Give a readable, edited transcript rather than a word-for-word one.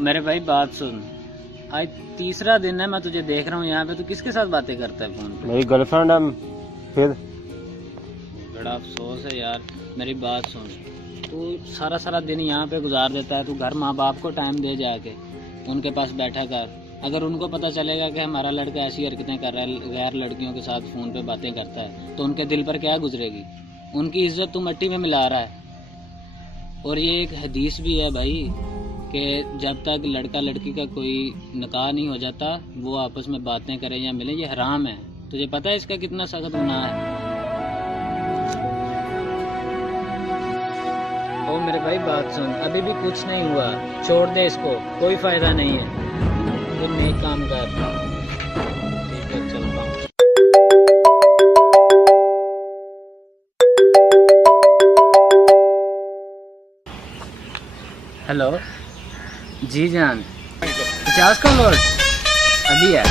और मेरे भाई बात सुन, आज तीसरा दिन है मैं तुझे देख रहा हूँ यहाँ पे, तू किसके साथ बातें करता है फोन पे? मेरी गर्लफ्रेंड है। फिर बड़ा अफसोस है यार। मेरी बात सुन, तू सारा सारा दिन यहाँ पे गुजार देता है, तू घर माँ बाप को टाइम दे जाके, उनके पास बैठा कर। अगर उनको पता चलेगा कि हमारा लड़का ऐसी हरकतें कर रहा है, गैर लड़कियों के साथ फ़ोन पे बातें करता है, तो उनके दिल पर क्या गुजरेगी? उनकी इज्जत तू मिट्टी में मिला रहा है। और ये एक हदीस भी है भाई कि जब तक लड़का लड़की का कोई निकाह नहीं हो जाता, वो आपस में बातें करें या मिलें, ये हराम है। तुझे पता है इसका कितना सख्त गुनाह है? ओ मेरे भाई बात सुन, अभी भी कुछ नहीं हुआ, छोड़ दे इसको, कोई फायदा नहीं है। तुम नेक काम कर। ठीक है, चलता हूँ। हेलो जी जान, 50 का नोट अभी है।